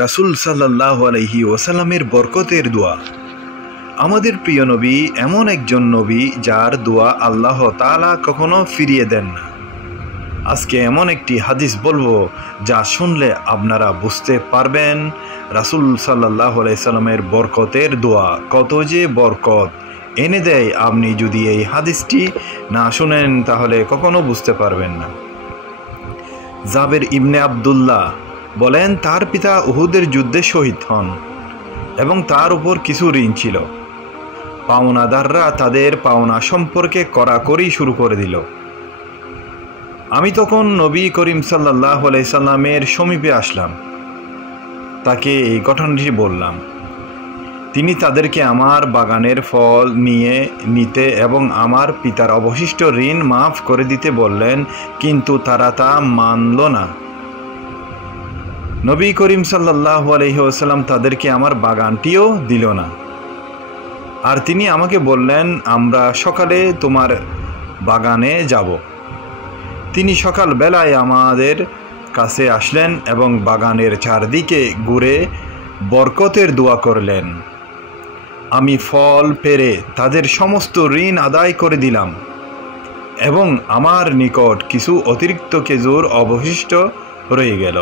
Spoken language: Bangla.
রাসূল সাল্লাল্লাহু আলাইহি ওয়াসাল্লামের বরকতের দোয়া। আমাদের প্রিয় নবী এমন একজন নবী যার দোয়া আল্লাহ তাআলা কখনো ফিরিয়ে দেন না। আজকে এমন একটি হাদিস বলবো যা শুনলে আপনারা বুঝতে পারবেন রাসূল সাল্লাল্লাহু আলাইহি সাল্লামের বরকতের দোয়া কত যে বরকত এনে দেয়। আপনি যদি এই হাদিসটি না শুনেন তাহলে কখনো বুঝতে পারবেন না। জাবের ইবনে আব্দুল্লাহ বলেন, তার পিতা উহুদের যুদ্ধে শহীদ হন এবং তার উপর কিছু ঋণ ছিল। পাওনাদাররা তাদের পাওনা সম্পর্কে কড়াকড়ি শুরু করে দিল। আমি তখন নবী করিম সাল্লাল্লাহু আলাইহি সাল্লামের সমীপে আসলাম, তাকে এই ঘটনাটি বললাম। তিনি তাদেরকে আমার বাগানের ফল নিতে এবং আমার পিতার অবশিষ্ট ঋণ মাফ করে দিতে বললেন, কিন্তু তারা তা মানল না। নবী করিম সাল্লাল্লাহু আলাইহি ওয়াসাল্লাম তাদেরকে আমার বাগানটিও দিল না। আর তিনি আমাকে বললেন, আমরা সকালে তোমার বাগানে যাব। তিনি সকালবেলায় আমাদের কাছে আসলেন এবং বাগানের চারদিকে ঘুরে বরকতের দোয়া করলেন। আমি ফল পেরে তাদের সমস্ত ঋণ আদায় করে দিলাম এবং আমার নিকট কিছু অতিরিক্ত খেজুর অবশিষ্ট রয়ে গেল।